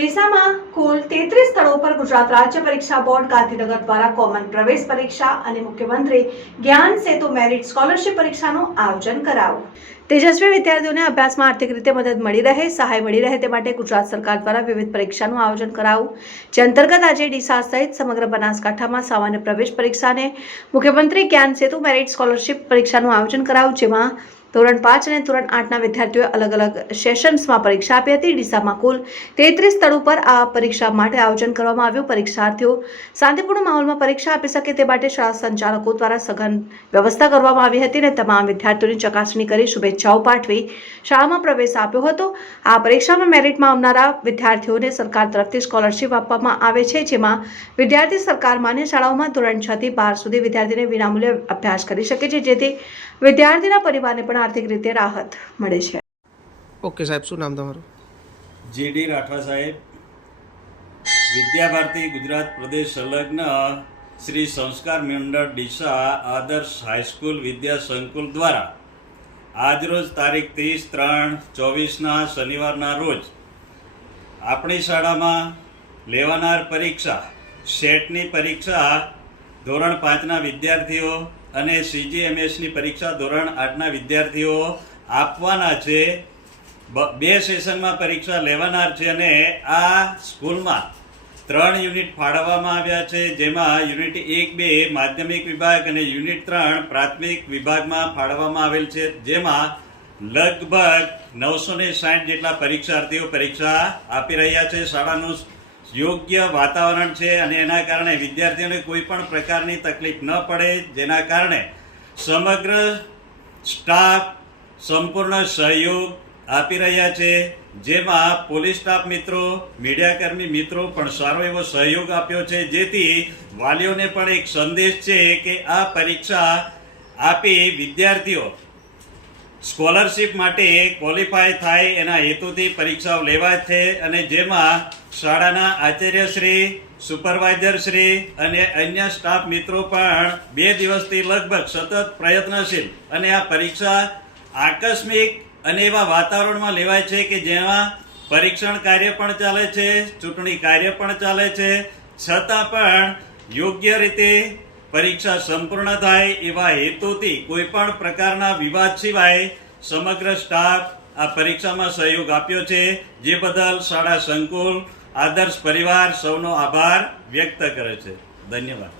ડીસામાં કુલ તેત્રીસ સ્થળો પર ગુજરાત રાજ્ય પરીક્ષા બોર્ડ, ગાંધીનગર દ્વારા કોમન પ્રવેશ પરીક્ષા અને મુખ્યમંત્રી જ્ઞાન સેતુ મેરિટ સ્કોલરશિપ પરીક્ષાનું આયોજન કરાવું તેજસ્વી વિદ્યાર્થીઓને અભ્યાસમાં આર્થિક રીતે મદદ મળી રહે, સહાય મળી રહે તે માટે ગુજરાત સરકાર દ્વારા વિવિધ પરીક્ષાનું આયોજન કરાવું જે અંતર્ગત આજે ડીસા સહિત સમગ્ર બનાસકાંઠામાં સામાન્ય પ્રવેશ પરીક્ષાને મુખ્યમંત્રી જ્ઞાન સેતુ મેરિટ સ્કોલરશિપ પરીક્ષાનું આયોજન કરાવું જેમાં ધોરણ પાંચ અને ધોરણ આઠના વિદ્યાર્થીઓએ અલગ અલગ સેશન્સમાં પરીક્ષા આપી હતી. ડીસામાં કુલ તેત્રીસ સ્થળ ઉપર આ પરીક્ષા માટે આયોજન કરવામાં આવ્યું. પરીક્ષાર્થીઓ શાંતિપૂર્ણ માહોલમાં પરીક્ષા આપી શકે તે માટે શાળા સંચાલકો દ્વારા સઘન વ્યવસ્થા કરવામાં આવી હતી અને તમામ વિદ્યાર્થીઓની ચકાસણી કરી શુભેચ્છાઓ પાઠવી શાળામાં પ્રવેશ આપ્યો હતો. આ પરીક્ષામાં મેરિટમાં આવનારા વિદ્યાર્થીઓને સરકાર તરફથી સ્કોલરશિપ આપવામાં આવે છે, જેમાં વિદ્યાર્થી સરકાર માન્ય શાળાઓમાં ધોરણ છ થી બાર સુધી વિદ્યાર્થીને વિનામૂલ્યે અભ્યાસ કરી શકે છે. જેથી વિદ્યાર્થીના પરિવારને પણ આર્થિક રીતે રાહત મળે છે. ઓકે સાહેબ શું નામ તમારું? જીડી રાઠવા સાહેબ વિદ્યાભારતી ગુજરાત પ્રદેશ સંલગ્ન શ્રી સંસ્કાર મંડળ ડીસા આદર્શ હાઈસ્કૂલ વિદ્યા સંકુલ દ્વારા આજરોજ તારીખ ત્રીસ ત્રણ ચોવીસના શનિવારના રોજ આપણી શાળામાં લેવાનાર પરીક્ષા સેટની પરીક્ષા ધોરણ પાંચના વિદ્યાર્થીઓ અને સીજીએમએસની પરીક્ષા ધોરણ આઠના વિદ્યાર્થીઓ આપવાના છે. બ- સેશનમાં પરીક્ષા લેવાનાર છે અને આ સ્કૂલમાં ત્રણ યુનિટ ફાળવવામાં આવ્યા છે, જેમાં યુનિટ એક, બે માધ્યમિક વિભાગ અને યુનિટ ત્રણ પ્રાથમિક વિભાગમાં ફાળવવામાં આવેલ છે, જેમાં લગભગ નવસો ને સાઠ જેટલા પરીક્ષાર્થીઓ પરીક્ષા આપી રહ્યા છે. શાળાનું યોગ્ય વાતાવરણ છે અને એના કારણે વિદ્યાર્થીઓને કોઈ પણ પ્રકારની તકલીફ ન પડે, જેના કારણે સમગ્ર સ્ટાફ સંપૂર્ણ સહયોગ આપી રહ્યા છે. જેમાં પોલીસ સ્ટાફ મિત્રો, મીડિયાકર્મી મિત્રો પણ સારો એવો સહયોગ આપ્યો છે. જેથી વાલીઓને પણ એક સંદેશ છે કે આ પરીક્ષા આપી વિદ્યાર્થીઓ સ્કોલરશિપ માટે ક્વોલિફાય થાય એના હેતુથી પરીક્ષાઓ લેવાય છે અને જેમાં શાળાના આચાર્યશ્રી સુપરવાઇઝરશ્રી અને અન્ય સ્ટાફ મિત્રો પણ બે દિવસથી લગભગ સતત પ્રયત્નશીલ. અને આ પરીક્ષા આકસ્મિક અને એવા વાતાવરણમાં લેવાય છે કે જેમાં પરીક્ષણ કાર્ય પણ ચાલે છે, ચૂંટણી કાર્ય પણ ચાલે છે. છતાં પણ યોગ્ય રીતે પરીક્ષા સંપૂર્ણ થાય એવા હેતુથી કોઈ પણ પ્રકારના વિવાદ સિવાય સમગ્ર સ્ટાફ આ પરીક્ષામાં સહયોગ આપ્યો છે. જે બદલ શાળા સંકુલ, આદર્શ પરિવાર સૌનો આભાર વ્યક્ત કરે છે. ધન્યવાદ.